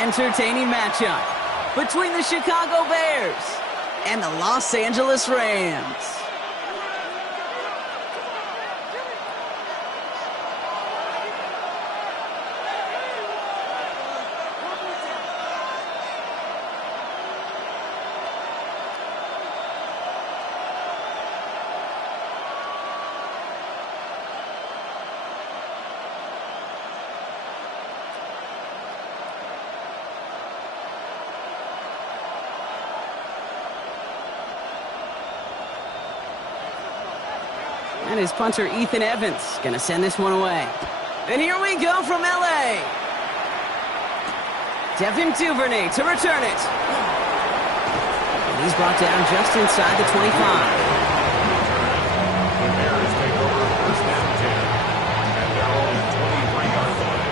entertaining matchup between the Chicago Bears and the Los Angeles Rams. And his punter, Ethan Evans, going to send this one away. And here we go from L.A. Devin Duvernay to return it. And he's brought down just inside the 25. The Bears take over first and 10 at their own 23-yard line.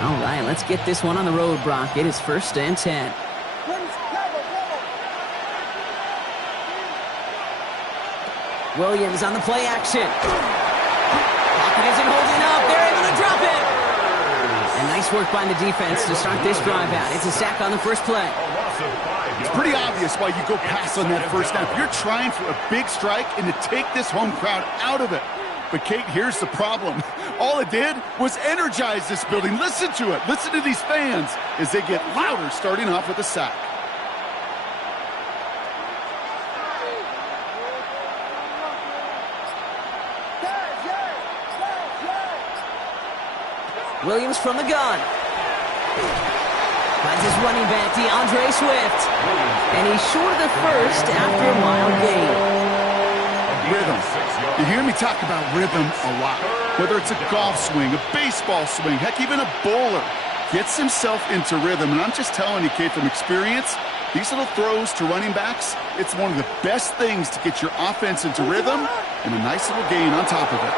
All right, let's get this one on the road, Brock. It is first and 10. Williams on the play action. Pocket isn't holding up. They're able to drop it. And nice work by the defense to start this drive out. It's a sack on the first play. It's pretty obvious why you go pass on that first down. You're trying for a big strike and to take this home crowd out of it. But, Kate, here's the problem. All it did was energize this building. Listen to it. Listen to these fans as they get louder starting off with a sack. Williams from the gun. Finds his running back, DeAndre Swift. And he's short of the first after a mile gain. Rhythm. You hear me talk about rhythm a lot. Whether it's a golf swing, a baseball swing, heck, even a bowler gets himself into rhythm. And I'm just telling you, Kate, from experience, these little throws to running backs, it's one of the best things to get your offense into rhythm and a nice little gain on top of it.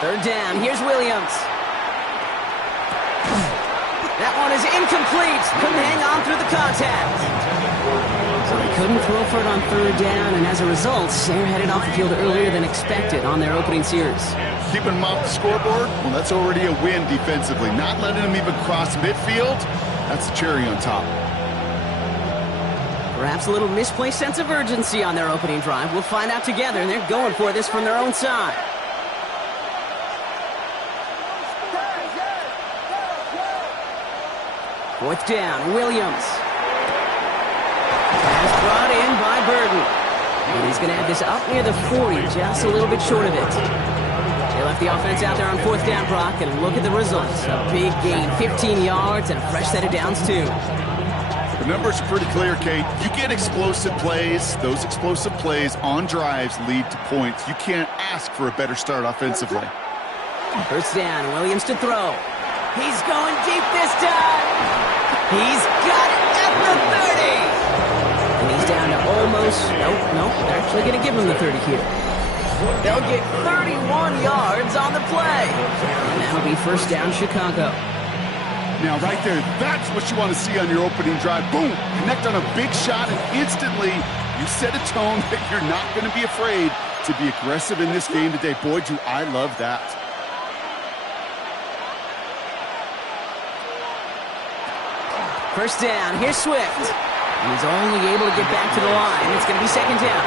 Third down, here's Williams. That one is incomplete. Couldn't hang on through the contact. So they couldn't throw for it on third down, and as a result, they're headed off the field earlier than expected on their opening series. Keeping them off the scoreboard, well, that's already a win defensively. Not letting them even cross midfield, that's the cherry on top. Perhaps a little misplaced sense of urgency on their opening drive. We'll find out together, and they're going for this from their own side. Fourth down, Williams. Pass brought in by Burden. And he's going to have this up near the 40, just a little bit short of it. They left the offense out there on fourth down, Brock, and look at the results. A big gain, 15 yards, and a fresh set of downs, too. The numbers are pretty clear, Kate. You get explosive plays. Those explosive plays on drives lead to points. You can't ask for a better start offensively. First down, Williams to throw. He's going deep this time. He's got it at the 30. And he's down to almost, nope, they're actually going to give him the 30 here. They'll get 31 yards on the play. And that'll be first down, Chicago. Now, right there, that's what you want to see on your opening drive. Boom! Connect on a big shot, and instantly you set a tone that you're not going to be afraid to be aggressive in this game today. Boy, do I love that. First down, here's Swift. He's only able to get back to the line. It's going to be second down.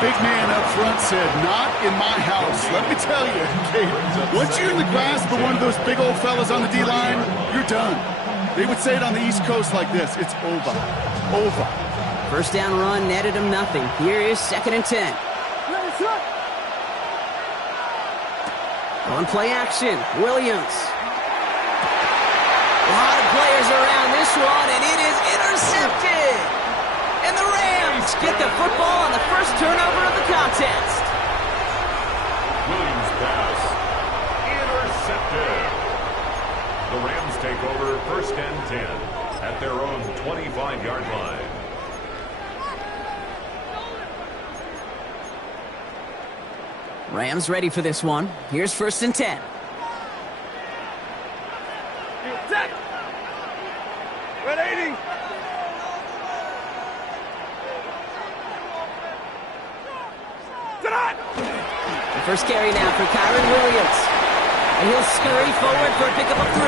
Big man up front said, not in my house. Let me tell you, Kate, once you're in the grasp of one of those big old fellas on the D-line, you're done. They would say it on the East Coast like this, it's over. Over. First down run netted him nothing. Here is second and 10. On play action, Williams. A lot of players around this one, and it is intercepted. And the Rams get the football on the first turnover of the contest. Williams pass intercepted. The Rams take over first and 10 at their own 25-yard line. Rams ready for this one. Here's 1st and 10. Red 80. The first carry now for Kyron Williams. And he'll scurry forward for a pickup of 3.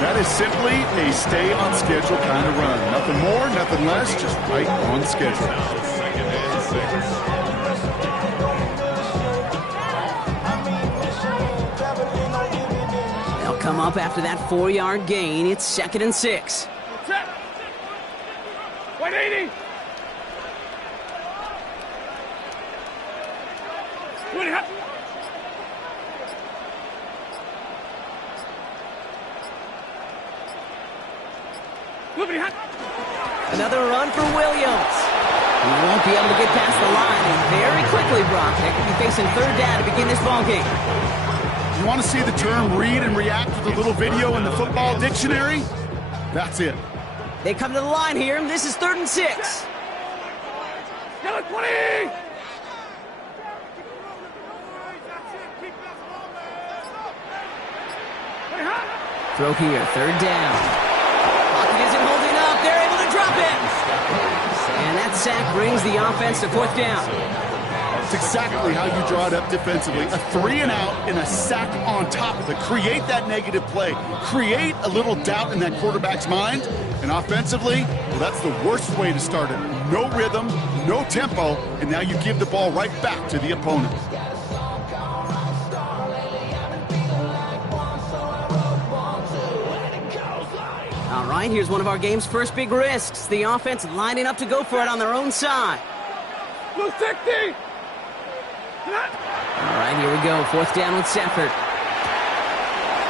That is simply a stay-on-schedule kind of run. Nothing more, nothing less, just right on schedule. Second and 6. They'll come up after that 4-yard gain. It's 2nd and 6. Set. 180. 20 hot. Moving hot. Another run for Williams. He won't be able to get past the line. And very quickly, Brock, they could be facing 3rd down to begin this ballgame. You want to see the term read and react with a little video in the football dictionary? That's it. They come to the line here, and this is 3rd and 6. Yellow 20. Throw here, 3rd down. Pocket isn't holding up. They're able to drop it. And that sack brings the offense to 4th down. That's exactly how you draw it up defensively. A 3 and out and a sack on top of it. Create that negative play. Create a little doubt in that quarterback's mind. And offensively, well, that's the worst way to start it. No rhythm, no tempo, and now you give the ball right back to the opponent. All right, here's one of our game's first big risks. The offense lining up to go for it on their own side. Blue 60. All right, here we go. 4th down with Stafford.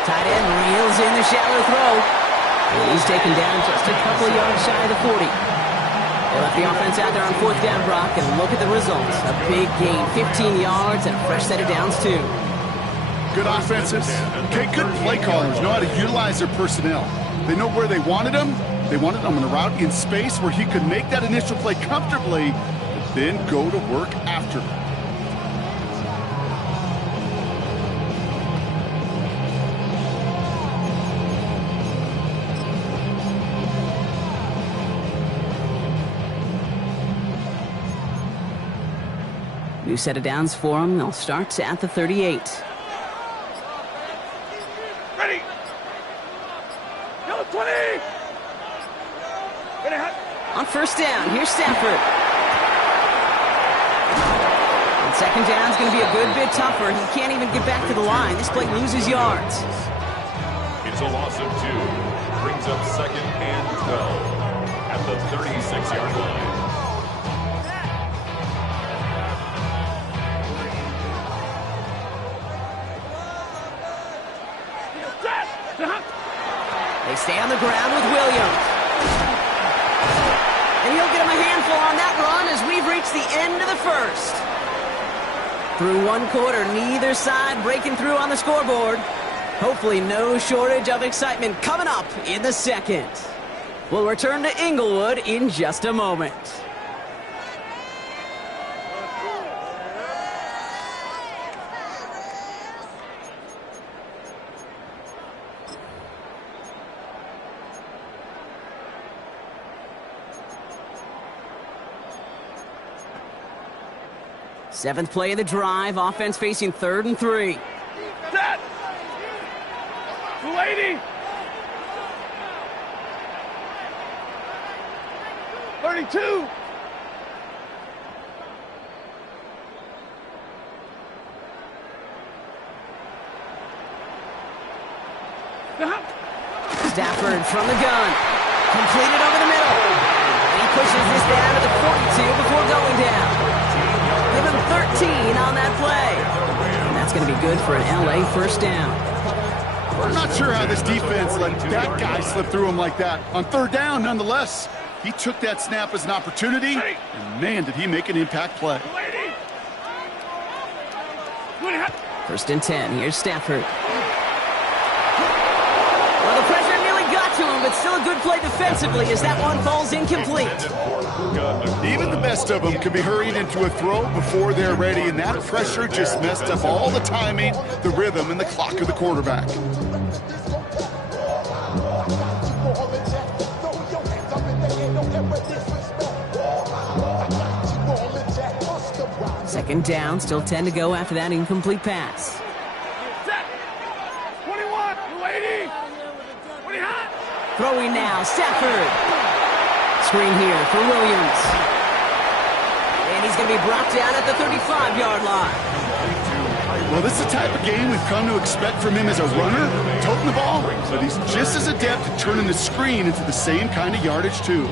Tight end reels in the shallow throw. And he's taken down just a couple yards shy of the 40. They left the offense out there on 4th down, Brock, and look at the results. A big gain, 15 yards, and a fresh set of downs, too. Good offenses. Okay, good play callers know how to utilize their personnel. They know where they wanted him. They wanted him on a route in space where he could make that initial play comfortably, but then go to work after. New set of downs for them. They'll start at the 38. Ready. Yellow 20. Ready hot. On 1st down, here's Stafford. And 2nd down's going to be a good bit tougher. He can't even get back to the line. This play loses yards. It's a loss of 2. Brings up 2nd and 12 at the 36-yard line. They stay on the ground with Williams. And he'll get him a handful on that run as we've reached the end of the 1st. Through 1 quarter, neither side breaking through on the scoreboard. Hopefully no shortage of excitement coming up in the 2nd. We'll return to Inglewood in just a moment. Seventh play of the drive. Offense facing 3rd and 3. Set. 280. 32. Stafford from the gun. Completed over the middle. He pushes this down to the 42 before going down. Give him 13 on that play. And that's going to be good for an LA 1st down. I'm not sure how this defense let that guy slip through him like that. On 3rd down, nonetheless, he took that snap as an opportunity, and man, did he make an impact play. 1st and 10. Here's Stafford. Well, the pressure nearly got to him, but but still a good play defensively as that one falls incomplete. Even the best of them can be hurried into a throw before they're ready, and that pressure just messed up all the timing, the rhythm, and the clock of the quarterback. Second down, still 10 to go after that incomplete pass. Throwing now, Stafford. Screen here for Williams. And he's going to be brought down at the 35-yard line. Well, this is the type of game we've come to expect from him as a runner, toting the ball, but he's just as adept at turning the screen into the same kind of yardage, too.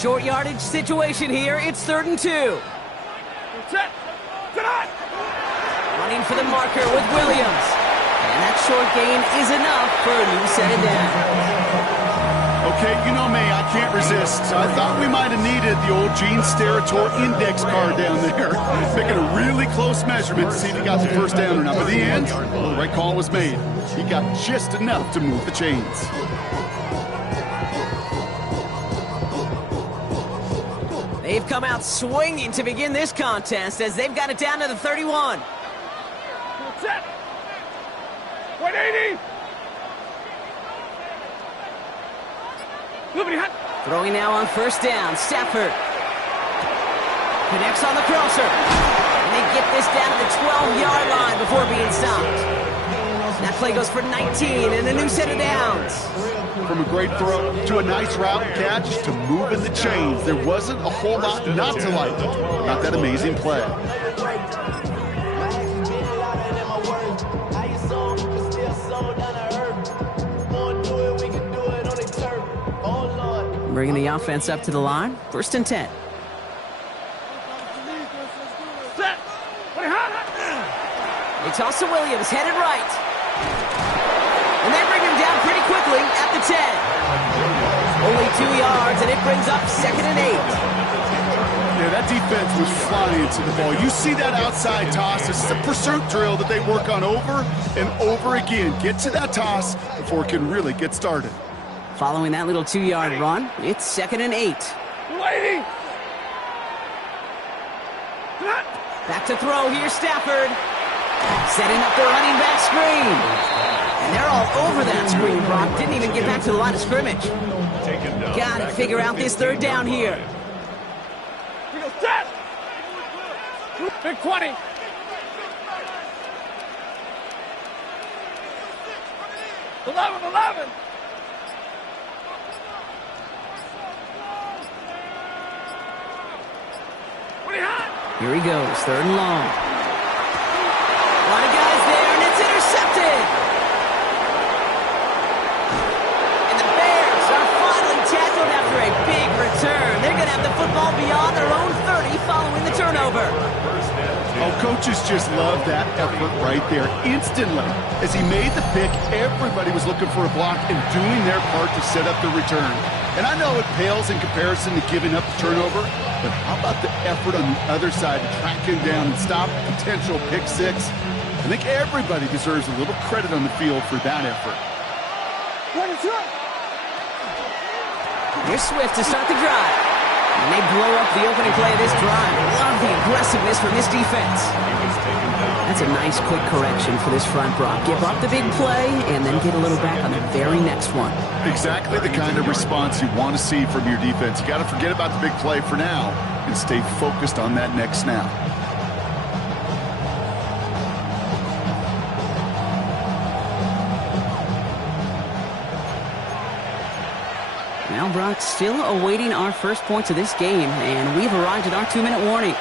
Short yardage situation here. It's 3rd and 2. Running for the marker with Williams. And that short gain is enough for a new set of down. Okay, you know me, I can't resist. I thought we might have needed the old Gene Steratore index card down there, making a really close measurement to see if he got the first down or not. But in the end, well, the right call was made. He got just enough to move the chains. They've come out swinging to begin this contest as they've got it down to the 31. 180. Throwing now on first down, Stafford. Connects on the crosser. And they get this down to the 12-yard line before being stopped. That play goes for 19 and a new set of downs. From a great throw to a nice route and catch to moving the chains. There wasn't a whole lot not to like about that amazing play. Bringing the offense up to the line. 1st and 10. They toss to Williams, headed right. And they bring him down pretty quickly at the 10. Only 2 yards, and it brings up 2nd and 8. Yeah, that defense was flying to the ball. You see that outside toss. This is a pursuit drill that they work on over and over again. Get to that toss before it can really get started. Following that little 2-yard run, it's 2nd and 8. Back to throw here, Stafford. Setting up the running back screen. And they're all over that screen, Brock. Didn't even get back to the line of scrimmage. Got to figure out this 3rd down here. Big 20. Eleven. Here he goes, 3rd and long. A lot of guys there, and it's intercepted. And the Bears are finally tackled after a big return. They're going to have the football beyond their own 30 following the turnover. Oh, coaches just love that effort right there. Instantly, as he made the pick, everybody was looking for a block and doing their part to set up the return. And I know it pales in comparison to giving up the turnover, but how about the effort on the other side to track him down and stop potential pick six? I think everybody deserves a little credit on the field for that effort. Here's Swift to start the drive. And they blow up the opening play of this drive. Love the aggressiveness from this defense. That's a nice quick correction for this front, Brock. Give up the big play and then get a little back on the very next one. Exactly the kind of response you want to see from your defense. You got to forget about the big play for now and stay focused on that next snap. Now, Brock, still awaiting our first points of this game, and we've arrived at our 2-minute warning.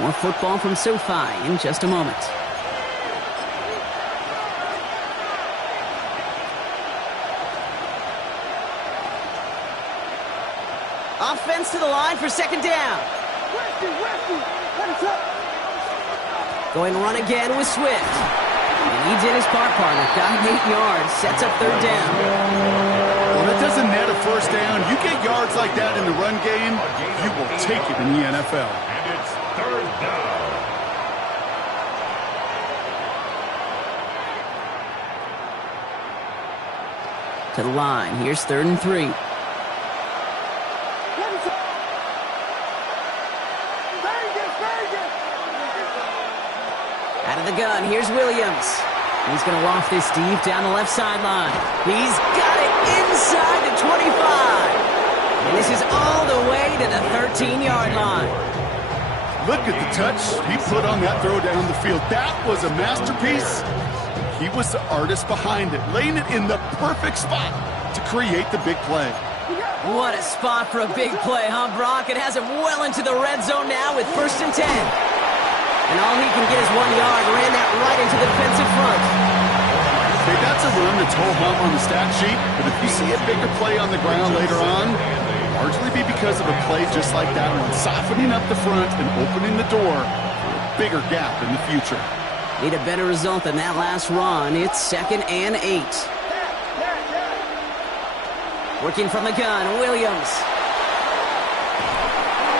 More football from SoFi in just a moment. Offense to the line for 2nd down. Going to run again with Swift. And he did his part, partner. Got him 8 yards. Sets up 3rd down. Well, that doesn't net a first down. You get yards like that in the run game, you will take it in the NFL. And it's 3rd down. to the line. Here's 3rd and 3. Out of the gun, here's Williams. He's going to loft this deep down the left sideline. He's got it inside the 25. And this is all the way to the 13-yard line. Look at the touch he put on that throw down the field. That was a masterpiece. He was the artist behind it, laying it in the perfect spot to create the big play. What a spot for a big play, huh, Brock? It has him well into the red zone now with 1st and 10. And all he can get is 1 yard. Ran that right into the defensive front. Okay, that's a run that's ho-hum on the stat sheet, but if you see a bigger play on the ground later on, largely be because of a play just like that one, softening up the front and opening the door for a bigger gap in the future. Need a better result than that last run. It's 2nd and 8. Working from the gun, Williams.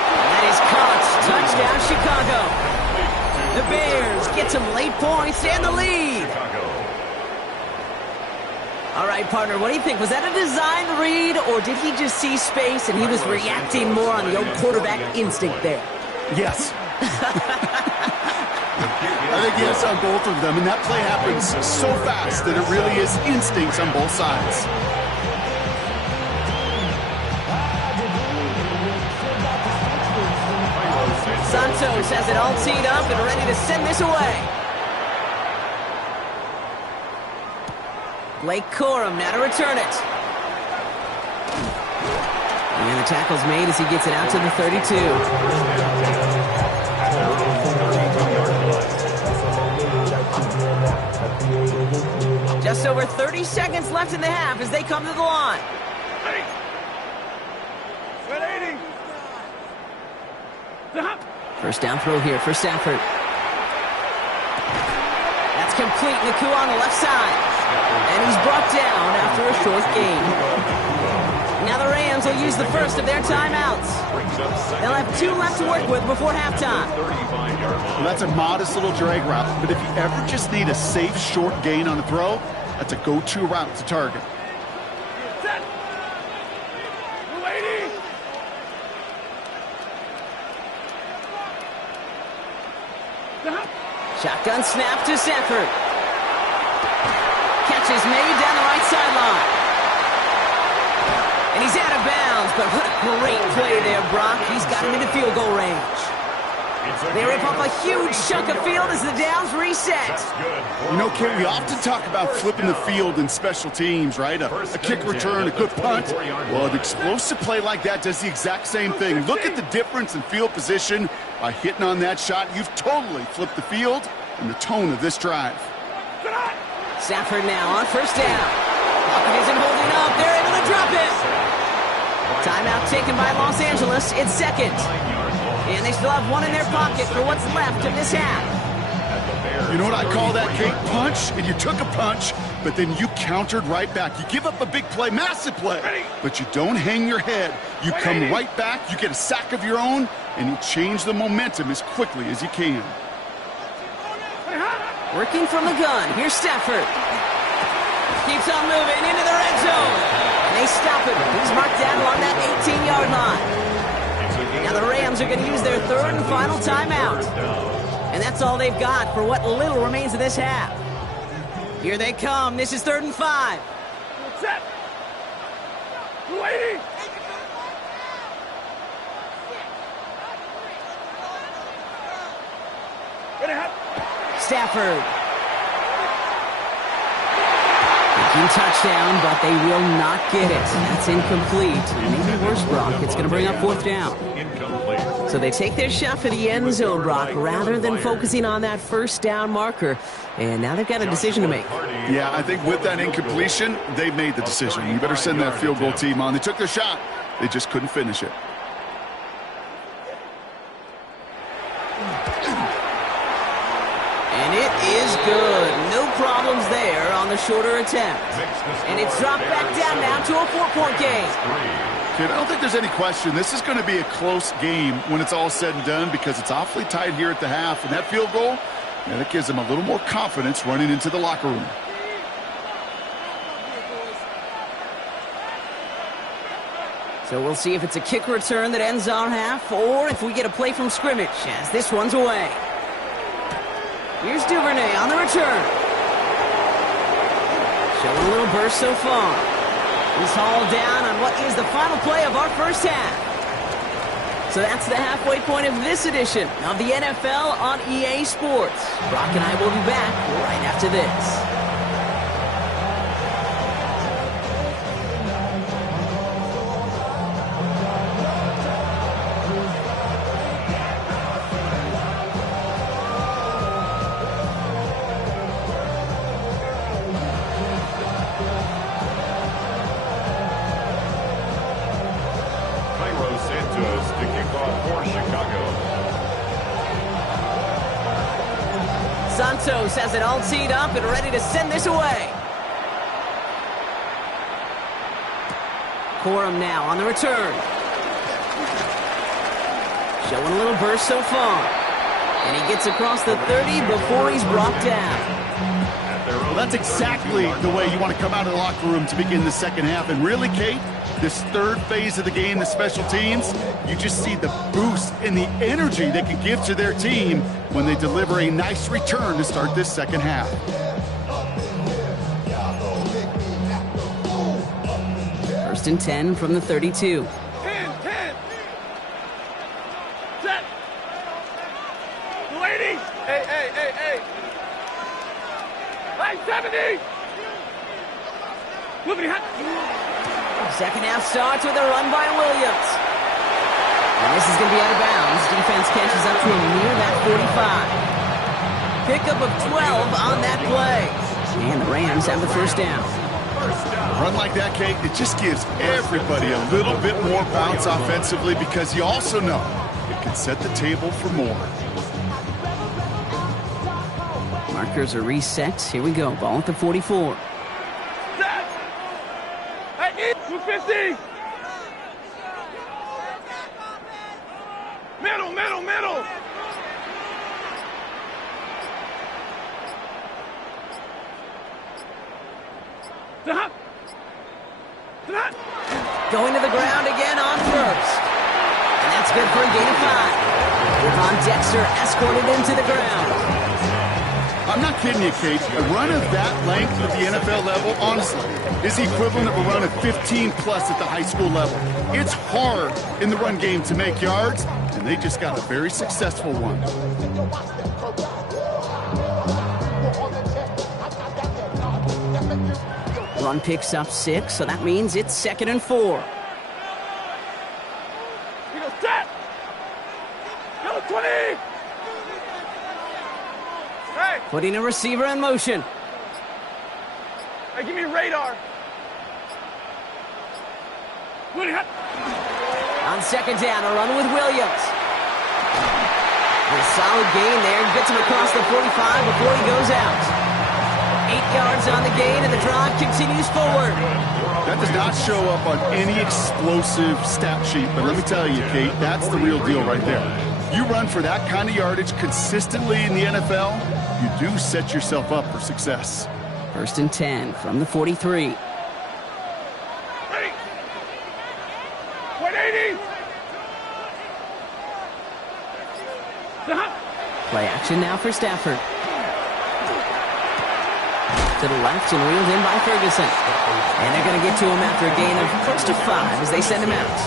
And that is caught. Touchdown, Chicago. The Bears get some late points and the lead. All right, partner, what do you think? Was that a design read, or did he just see space and he was reacting more on the old quarterback instinct there? Yes. I think yes on both of them, and that play happens so fast that it really is instincts on both sides. Santos has it all teed up and ready to send this away. Blake Corum now to return it. And the tackle's made as he gets it out to the 32. Just over 30 seconds left in the half as they come to the line. First down throw here for Stafford. That's complete. Naku on the left side. And he's brought down after a short gain. Now the Rams will use the first of their timeouts. They'll have 2 left to work with before halftime. Well, that's a modest little drag route, but if you ever just need a safe short gain on a throw, that's a go-to route to target. Shotgun snap to Stafford. Catch is made down the right sideline. And he's out of bounds, but what a great play there, Brock. He's got him into field goal range. They rip up a huge chunk of field as the downs reset. You know, Kate, we often talk about flipping the field in special teams, right? A kick return, a good punt. Well, an explosive play like that does the exact same thing. Look at the difference in field position. By hitting on that shot, you've totally flipped the field and the tone of this drive. Stafford now on first down. Pocket isn't holding up. They're able to drop it. Timeout taken by Los Angeles. It's 2nd. And they still have 1 in their pocket for what's left of this half. You know what I call that, Kate? Punch, and you took a punch, but then you countered right back. You give up a big play, massive play, but you don't hang your head. You come right back, you get a sack of your own, and you change the momentum as quickly as you can. Working from the gun, here's Stafford. Keeps on moving into the red zone. And they stop him. He's marked down along that 18-yard line. Now the Rams are going to use their 3rd and final timeout. And that's all they've got for what little remains of this half. Here they come. This is 3rd and 5. Set. Waiting. Stafford. Thinking touchdown, but they will not get it. That's incomplete. Maybe worse, Brock. It's going to bring up 4th down. So they take their shot for the end zone, Brock, rather than focusing on that first down marker. And now they've got a decision to make. Yeah, I think with that incompletion, they've made the decision. You better send that field goal team on. They took their shot. They just couldn't finish it. And it is good. No problems there on the shorter attempt. And it's dropped back down now to a 4-point game. Kid, I don't think there's any question. This is going to be a close game when it's all said and done because it's awfully tight here at the half. And that field goal, that gives them a little more confidence running into the locker room. So we'll see if it's a kick return that ends our half, or if we get a play from scrimmage, as this one's away. Here's Duvernay on the return. Showing a little burst so far. He's hauled down on what is the final play of our first half. So that's the halfway point of this edition of the NFL on EA Sports. Brock and I will be back right after this. Santos has it all teed up and ready to send this away. Corum now on the return. Showing a little burst so far. And he gets across the 30 before he's brought down. Well, that's exactly the way you want to come out of the locker room to begin the second half. And really, Kate, this third phase of the game, the special teams, you just see the boost and the energy they can give to their team when they deliver a nice return to start this second half. First and 10 from the 32. 10. Set. Ladies. Hey. Hey, 70. Moving hot. Second half starts with a run by Williams. And this is going to be out of bounds. Defense catches up to him near that 45. Pickup of 12 on that play. And the Rams have the first down. A run like that, Kate, it just gives everybody a little bit more bounce offensively because you also know it can set the table for more. Markers are reset. Here we go. Ball at the 44. Set. Hey, 250. Middle. Going to the ground again on first. And that's good for a gain of 5. Devon Dexter escorted into the ground. I'm not kidding you, Kate. A run of that length at the NFL level, honestly, is the equivalent of a run of 15-plus at the high school level. It's hard in the run game to make yards, and they just got a very successful one. Run picks up 6, so that means it's 2nd and 4. You go set. Go 20. Hey. Putting a receiver in motion. Hey, give me radar. On second down, a run with Williams. A solid gain there. Gets him across the 45 before he goes out. 8 yards on the gain, and the drive continues forward. That does not show up on any explosive stat sheet, but let me tell you, Kate, that's the real deal right there. You run for that kind of yardage consistently in the NFL, you do set yourself up for success. First and 10 from the 43. Ready. 180. Play action now for Stafford. To the left and reeled in by Ferguson. And they're going to get to him after a gain of close to 5 as they send him out.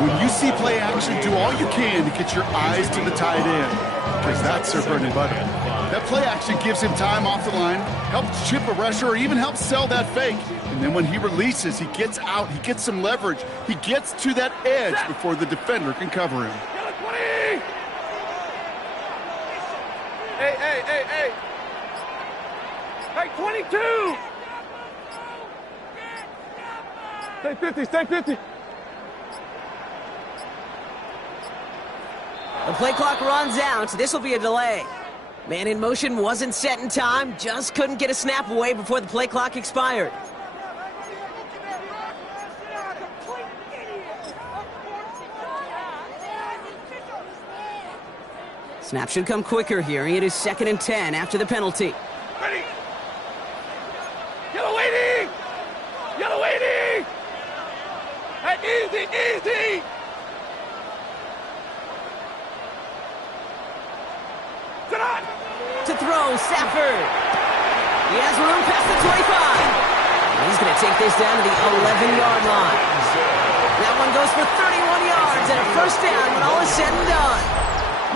When you see play action, do all you can to get your eyes to the tight end, because that's their bread and butter. That play action gives him time off the line, helps chip a rusher, or even helps sell that fake. And then when he releases, he gets out, he gets some leverage, he gets to that edge before the defender can cover him. Hey. Hey, 22! Stay 50. The play clock runs out. This will be a delay. Man in motion wasn't set in time. Just couldn't get a snap away before the play clock expired. Snap should come quicker here. It is 2nd and 10 after the penalty. Ready! Yellow waiting! That is throw. Stafford. He has room past the 25. And he's going to take this down to the 11-yard line. That one goes for 31 yards and a first down when all is said and done.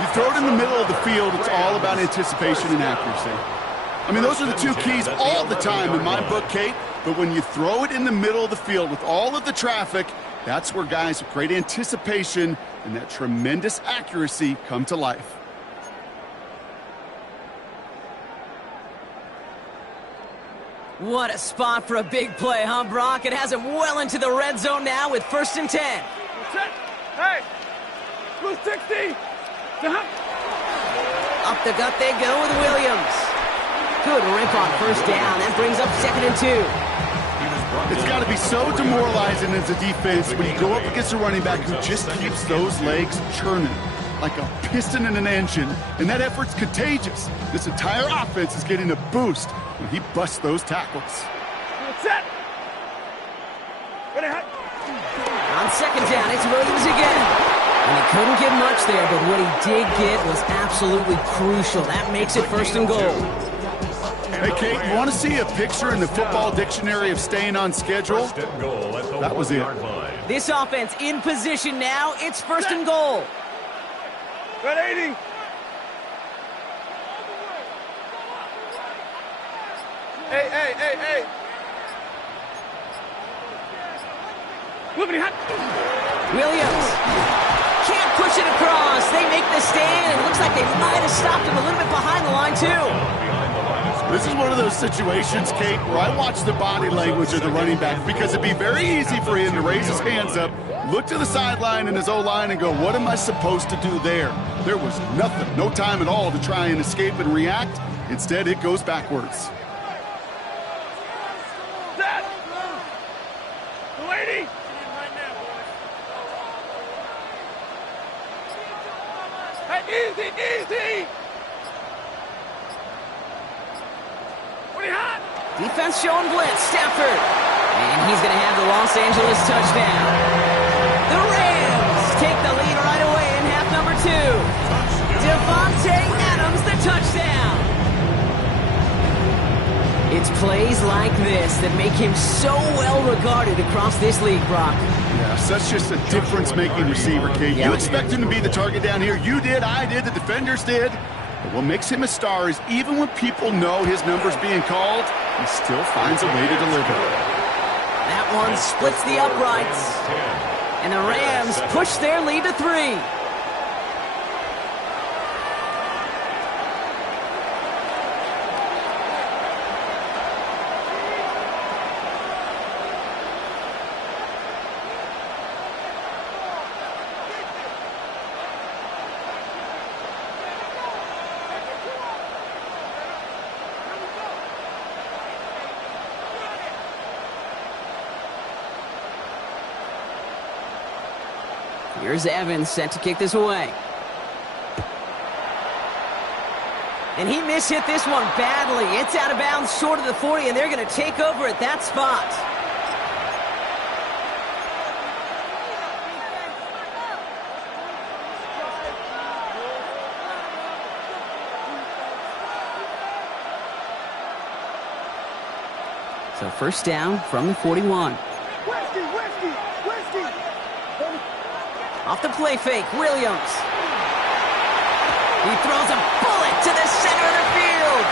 You throw it in the middle of the field, it's all about anticipation and accuracy. I mean, those are the two keys all the time in my book, Kate. But when you throw it in the middle of the field with all of the traffic, that's where guys with great anticipation and that tremendous accuracy come to life. What a spot for a big play, huh, Brock? It has him well into the red zone now with 1st and 10. Hey! Blue 60! Up the gut they go with Williams. Good rip on 1st down. That brings up 2nd and 2. It's got to be so demoralizing as a defense when you go up against a running back who just keeps those legs churning like a piston in an engine, and that effort's contagious. This entire offense is getting a boost when he busts those tackles. Set! Ready, on 2nd down, it's Williams again. And he couldn't get much there, but what he did get was absolutely crucial. That makes it 1st and goal. Hey, Kate, you want to see a picture in the football dictionary of staying on schedule? That was it. This offense in position now. It's 1st and goal. Red 80! Hey! Williams can't push it across. They make the stand, and it looks like they might have stopped him a little bit behind the line, too. This is one of those situations, Kate, where I watch the body language of the running back because it'd be very easy for him to raise his hands up, look to the sideline and his O-line and go, what am I supposed to do there? There was nothing, no time at all to try and escape and react. Instead, it goes backwards. Set! The lady! Easy! What are you hot? Defense showing blitz. Stafford. And he's going to have the Los Angeles touchdown. The Rams take the lead right away in half number 2. Devontae Adams, the touchdown. It's plays like this that make him so well regarded across this league, Brock. Yeah, such just a difference-making receiver, Kate. You expect him to be the target down here. You did, I did, the defenders did. But what makes him a star is even when people know his number's being called, he still finds a way to deliver. That one splits the uprights. And the Rams push their lead to 3. Here's Evans set to kick this away. And he mishit this one badly. It's out of bounds short of the 40, and they're going to take over at that spot. So 1st down from the 41. Off the play fake, Williams. He throws a bullet to the center of the field.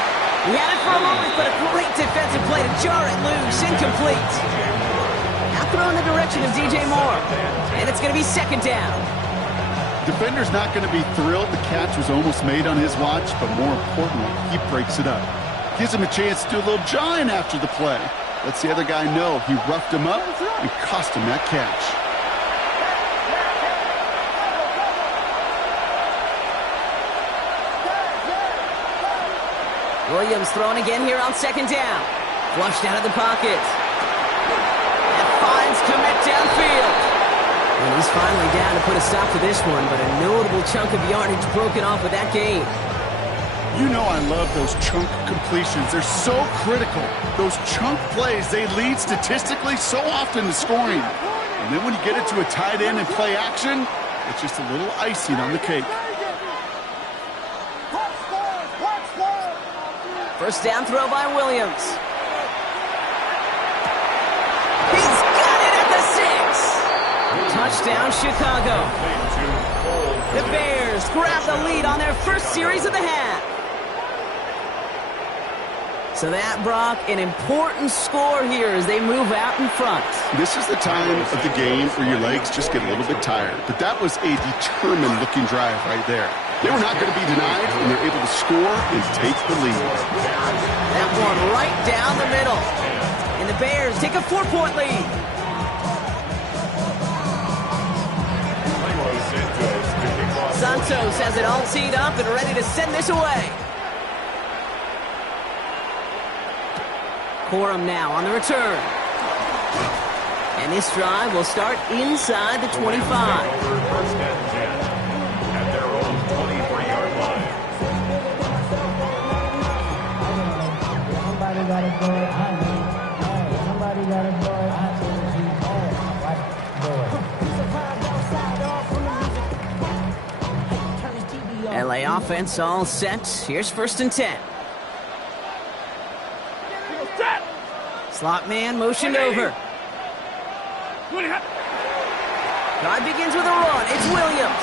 He had it for a moment, but a great defensive play to jar it loose. Incomplete. Now throw in the direction of DJ Moore. And it's going to be 2nd down. Defender's not going to be thrilled the catch was almost made on his watch, but more importantly, he breaks it up. Gives him a chance to do a little jawing after the play. Lets the other guy know he roughed him up and cost him that catch. Williams thrown again here on 2nd down. Flushed out of the pocket. And finds Kmet downfield. And he's finally down to put a stop to this one, but a notable chunk of yardage broken off with that gain. You know I love those chunk completions. They're so critical. Those chunk plays, they lead statistically so often to scoring. And then when you get it to a tight end and play action, it's just a little icing on the cake. First down throw by Williams. He's got it at the 6. Touchdown, Chicago. The Bears grab the lead on their first series of the half. So that, Brock, an important score here as they move out in front. This is the time of the game where your legs just get a little bit tired. But that was a determined-looking drive right there. They were not going to be denied, and they're able to score and take the lead. That one right down the middle. And the Bears take a 4-point lead. Santos has it all teed up and ready to send this away. Corum now on the return. And this drive will start inside the 25. First and 10 at their own 23-yard line. Somebody gotta go. Somebody gotta go. LA offense all set. Here's first and 10. Slot man motioned over. Drive begins with a run. It's Williams.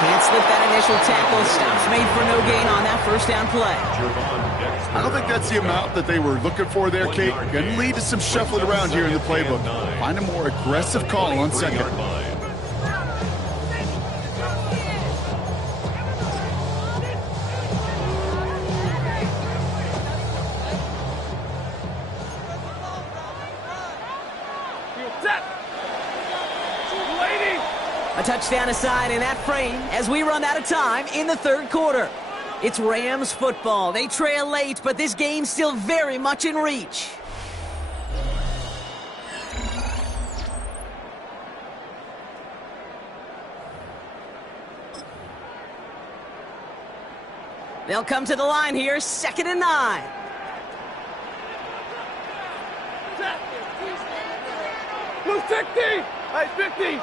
Can't slip that initial tackle. Stops made for no gain on that first down play. I don't think that's the amount that they were looking for there, Kate. Going to lead to some shuffling around here in the playbook. Find a more aggressive call on second. A touchdown aside in that frame as we run out of time in the third quarter. It's Rams football. They trail late, but this game's still very much in reach. They'll come to the line here, 2nd and 9. Blue 60! Hey, 50!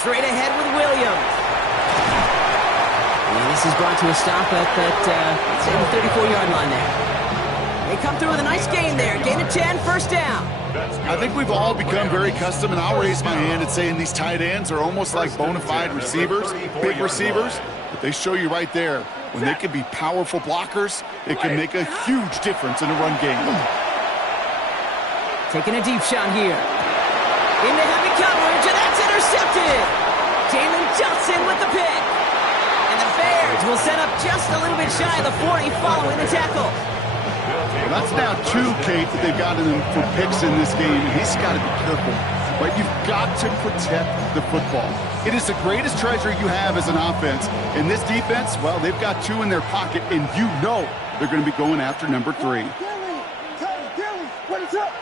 Straight ahead with Williams. And this is brought to a stop at that, the 34-yard line there. They come through with a nice gain there. Gain of 10, first down. I think we've all become very accustomed, and I'll raise my hand and saying these tight ends are almost like bona fide receivers, big receivers. But they show you right there, when they can be powerful blockers, it can make a huge difference in a run game. Taking a deep shot here. Into heavy coverage, and that's intercepted. Jalen Johnson with the pick. And the Bears will set up just a little bit shy of the 40 following the tackle. Well, that's now 2, Kate, that they've gotten him for picks in this game, and he's got to be careful. Right? You've got to protect the football. It is the greatest treasure you have as an offense. In this defense, well, they've got 2 in their pocket, and you know they're going to be going after number 3. What is up?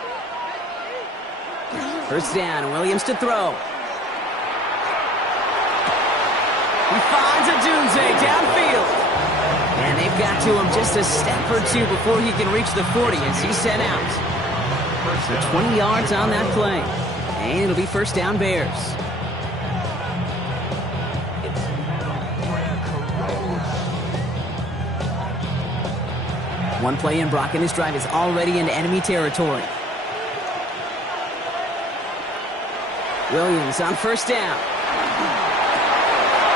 First down, Williams to throw. He finds a Dunze downfield. And they've got to him just a step or 2 before he can reach the 40 as he's sent out. So 20 yards on that play. And it'll be first down Bears. One play in, Brock, and this drive is already into enemy territory. Williams on first down.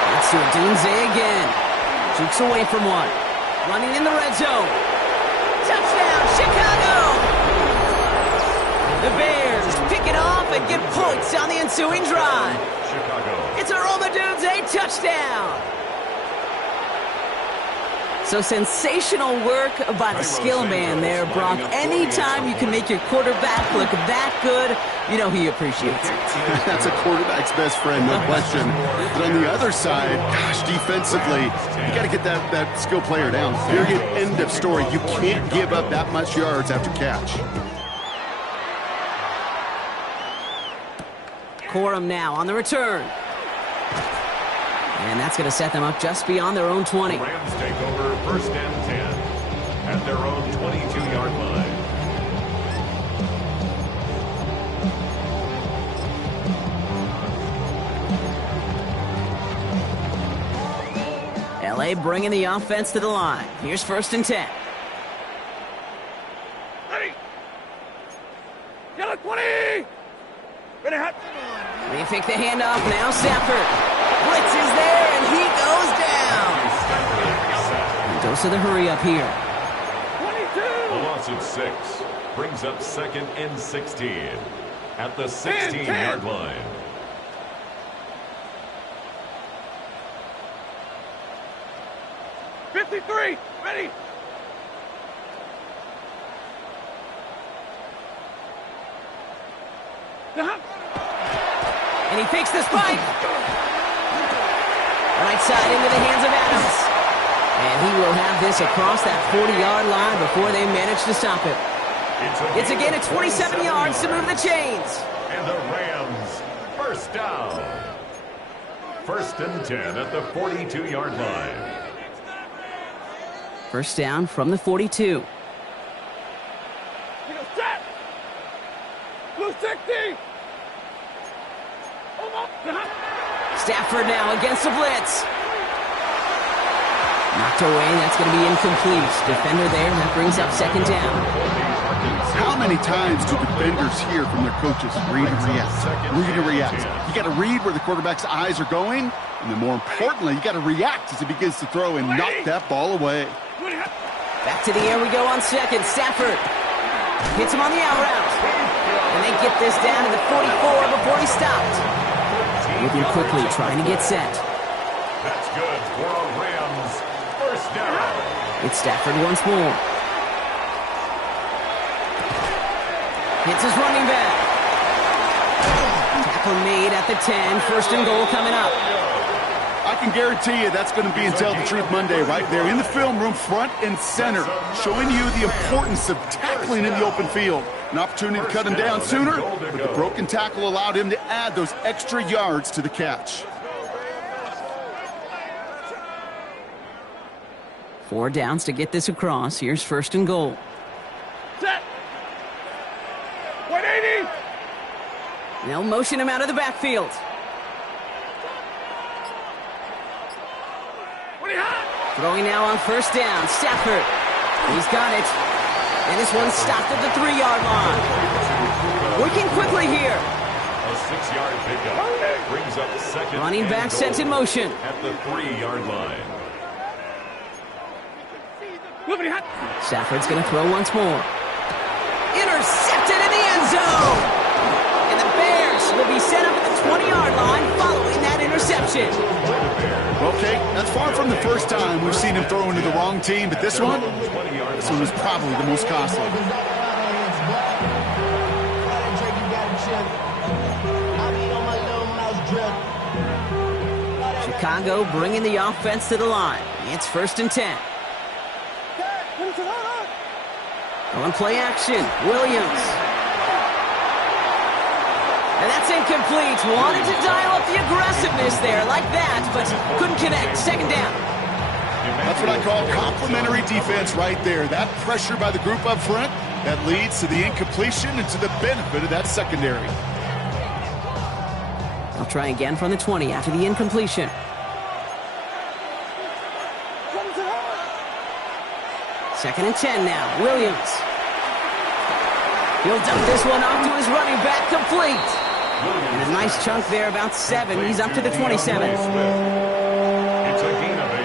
That's to Dunze again. Jukes away from one. Running in the red zone. Touchdown, Chicago! The Bears pick it off and get points on the ensuing drive. Chicago. It's a Roma Dunze touchdown. So sensational work by the skill man there, Brock. Anytime you can make your quarterback look that good, you know he appreciates it. That's a quarterback's best friend, no question. But on the other side, gosh, defensively, you got to get that skill player down. Period. End of story. You can't give up that much yards after catch. Corum now on the return. And that's going to set them up just beyond their own 20. Rams take over first and 10 at their own 22-yard line. LA bringing the offense to the line. Here's 1st and 10. Ready. Yellow 20. Ready, hot. They fake the handoff now. Stafford. Blitz is there, and he goes down. And goes to the hurry up here. 22. A loss of 6 brings up 2nd and 16 at the 16-yard line. 53. Ready. And he fakes the spike. Right side into the hands of Adams. And he will have this across that 40-yard line before they manage to stop it. It's again at 27 yards to move the chains. And the Rams, 1st down. 1st and 10 at the 42-yard line. 1st down from the 42. Set. Blue 60. Stafford now against the blitz. Knocked away. That's going to be incomplete. Defender there. That brings up 2nd down. How many times do defenders hear from their coaches, read and react, read and react? You got to read where the quarterback's eyes are going, and then more importantly, you got to react as he begins to throw and knock that ball away. Back to the air we go on 2nd. Stafford hits him on the out route. And they get this down to the 44 before he stopped. Moving quickly, trying to get set. That's good for a Rams 1st down. It's Stafford once more. Hits his running back. Tackle made at the 10. 1st and goal coming up. I can guarantee you that's going to be in Tell the Truth Monday right there in the film room, front and center, showing you the importance of tackling in the open field. An opportunity to cut him down sooner, but the broken tackle allowed him to add those extra yards to the catch. 4 downs to get this across. Here's 1st and goal. Set. 180. They'll motion him out of the backfield. Throwing now on 1st down. Stafford. He's got it. And this one stopped at the 3-yard line. Working quickly here. A 6-yard pickup brings up 2nd. Running back and sent in goal motion. at the 3-yard line. Stafford's going to throw once more. Intercepted in the end zone. And the Bears will be set up at the 20-yard line following that interception. Okay, that's far from the first time we've seen him throw into the wrong team, but this one was probably the most costly. Chicago bringing the offense to the line. It's 1st and 10. On play action, Williams. And that's incomplete. Wanted to dial up the aggressiveness there like that, but couldn't connect. 2nd down. That's what I call complimentary defense right there. That pressure by the group up front, that leads to the incompletion and to the benefit of that secondary. They'll try again from the 20 after the incompletion. Second and 10 now. Williams. He'll dump this one off to his running back, complete. And a nice chunk there, about 7. He's up to the 27. It's a gain of 8,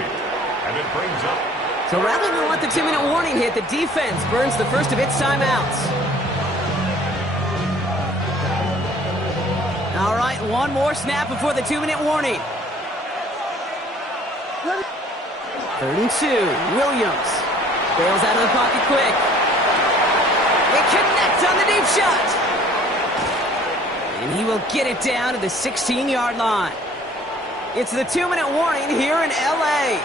and it brings up. So rather than let the 2-minute warning hit, the defense burns the first of its timeouts. All right, one more snap before the 2-minute warning. 3rd and 2. Williams bails out of the pocket quick. They connect on the deep shot. And he will get it down to the 16-yard line. It's the 2-minute warning here in L.A.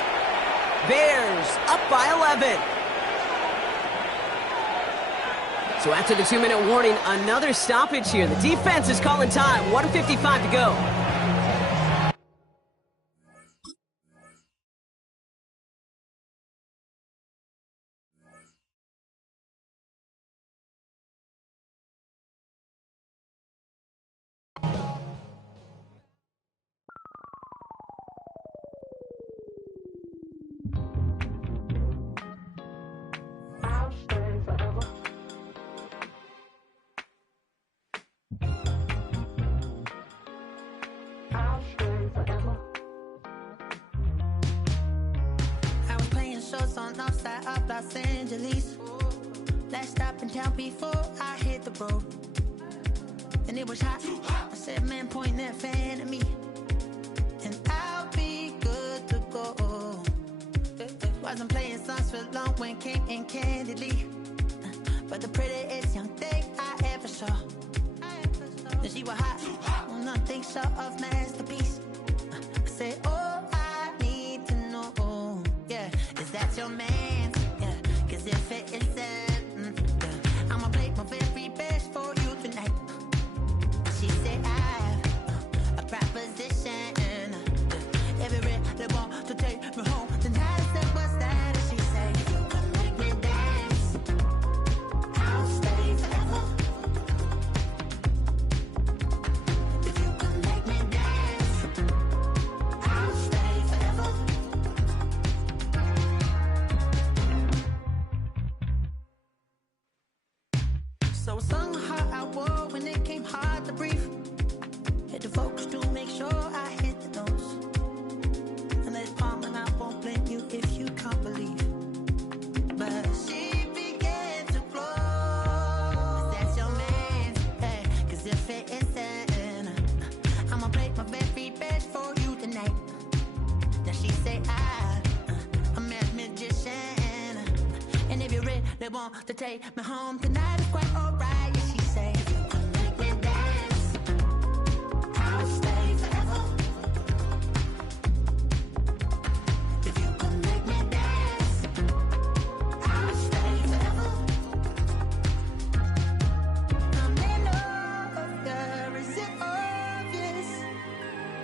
Bears up by 11. So after the 2-minute warning, another stoppage here. The defense is calling time. 1:55 to go. in town before I hit the road. And it was hot. I said, man, point that fan at me, and I'll be good to go. Wasn't playing songs for long when came in candidly, but the prettiest young thing I ever saw. And she was hot, nothing short of masterpiece. I said, oh, I need to know, yeah, is that your man? Yeah, cause if it isn't, yeah, I'ma make my very best for you tonight. She said, I have a proposition, every really want to take me home tonight. I said, what's that? And she said, if you can make me dance, I'll stay forever. If you can make me dance, I'll stay forever. So I sung how I wore when it came hard to breathe. Hit the focus to make sure I hit the notes. And let's palm, and I won't blame you if you can't believe. But she began to flow. That's your man, hey, cause if it isn't, I'ma play my very best for you tonight. Now she say I'm a magician, and if you really want to take me home tonight, it's quite alright. Yeah, she say, if you can make me dance, I'll stay forever. If you can make me dance, I'll stay forever. I'm in love, girl, is it obvious?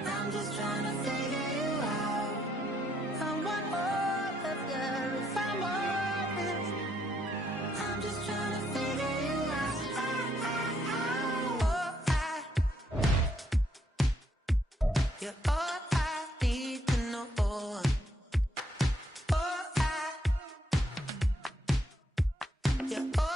I'm just trying to figure you out. I want all of you if I'm honest. I'm just trying to figure you out. You're all I need to know. You're all